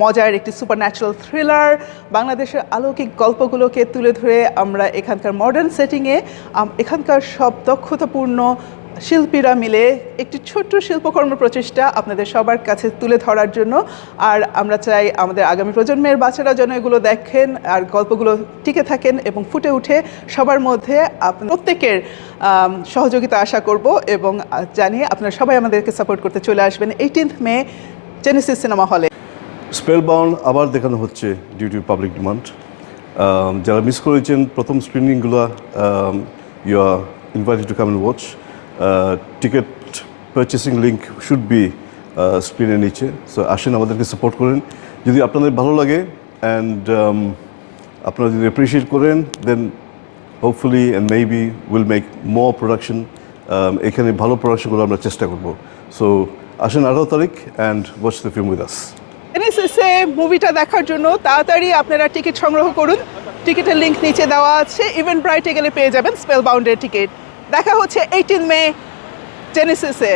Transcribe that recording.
মজার একটি supernatural thriller, বাংলাদেশের অলৌকিক গল্পগুলোকে তুলে ধরে আমরা এখানকার মডার্ন সেটিংয়ে এখানকার সব দক্ষতাপূর্ণ শিল্পীরা মিলে একটি ছোট্ট শিল্পকর্ম প্রচেষ্টা আপনাদের সবার কাছে তুলে ধরার জন্য। আর আমরা চাই আমাদের আগামী প্রজন্মের বাচ্চারা যেন এগুলো দেখেন আর গল্পগুলো টিকে থাকেন এবং ফুটে উঠে সবার মধ্যে প্রত্যেকের সহযোগিতা আশা করব এবং জানি আপনারা সবাই আমাদেরকে সাপোর্ট করতে চলে আসবেন 18th মে জেনেসিস সিনেমা হলে। স্পেলবাউন্ড আবার দেখানো হচ্ছে ডিউ টু পাবলিক ডিমান্ড। যারা মিস করেছেন প্রথম স্ক্রিনিংগুলো, you are invited to come and watch. Ticket purchasing link should be স্ক্রিনের নিচে, সো আসেন আমাদেরকে সাপোর্ট করেন। যদি আপনাদের ভালো লাগে অ্যান্ড আপনারা যদি অ্যাপ্রিসিয়েট করেন then hopefully and maybe will make more production. এখানে ভালো প্রোডাকশনগুলো আমরা চেষ্টা করব। সো আসেন 18 তারিখ and watch the film with us. জেনেসিসে মুভিটা দেখার জন্য তাড়াতাড়ি আপনারা টিকিট সংগ্রহ করুন। টিকিটের লিঙ্ক নিচে দেওয়া আছে, ইভেন্ট ব্রাইটে গেলে পেয়ে যাবেন স্পেলবাউন্ডের টিকিট। দেখা হচ্ছে 18 মে জেনেসিসে।